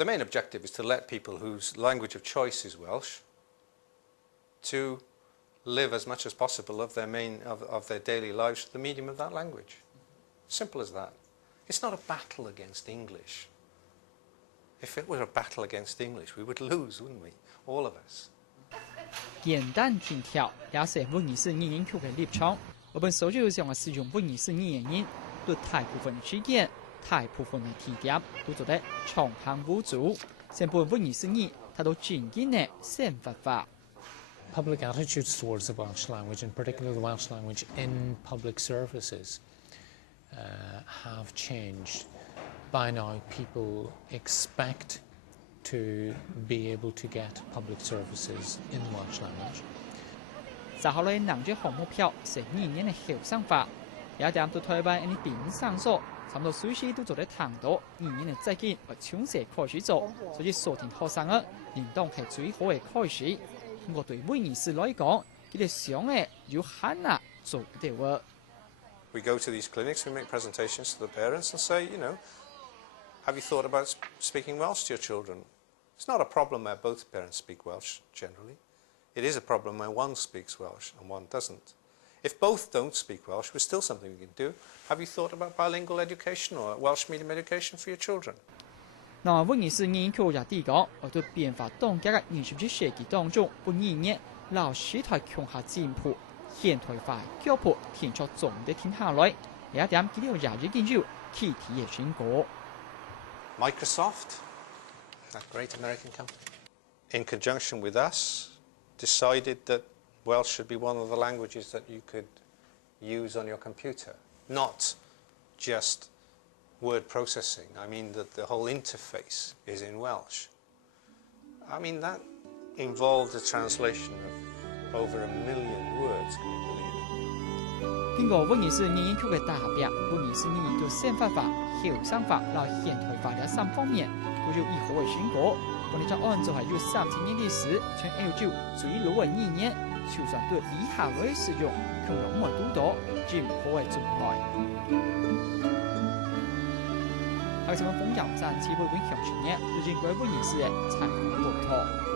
The main objective is to let people whose language of choice is Welsh to live as much as possible of their daily lives through the medium of that language. Simple as that. It's not a battle against English. If it were a battle against English, we would lose, wouldn't we? All of us. 简单听条也是本意思语言区嘅立场。我本所有上嘅使用本意思语言人，对大部分嘅事件、大部分嘅提点都做得畅行无阻。成本本意思语，它都正经嘅先发法。 Public attitudes towards the Welsh language, in particular the Welsh language in public services, have changed. By now, people expect to be able to get public services in the Welsh language. 接下来两只项目票是语言嘅后生法，也点到台湾呢边上所，差不多随时都做得谈到语言嘅再建和充实开始做，所以锁定学生嘅认同係最好嘅開始。 我對本意思來講，佢哋想嘅要很難做到嘅。 We go to these clinics, we make presentations to the parents and say, you know, have you thought about speaking Welsh to your children? It's not a problem where both parents speak Welsh, generally. It is a problem where one speaks Welsh and one doesn't. If both don't speak Welsh, there's still something we can do. Have you thought about bilingual education or Welsh medium education for your children? 那本意思研究也提講，我對變化當家嘅20世紀當中，本語言老師台強下進步，現代化腳步填出重的天下來，有一點佢哋廿日研究具體嘅成果。Microsoft, that great American company, in conjunction with us, decided that Welsh should be one of the languages that you could use on your computer, not just word processing. I mean that the whole interface is in Welsh. I mean that involved a translation of over 1 million words, can you believe it? 經過本意思研究嘅大合表，本意思研究先發法、後生法和現代化嘅3方面都有以後嘅成果。我哋就按照係有30年歷史，全歐洲最老嘅語言，就算對以下嘅使用，可能冇多到，只唔好係做耐。 喺新聞風油站，似乎永強全嘅，最近改本意思嘅財富報道。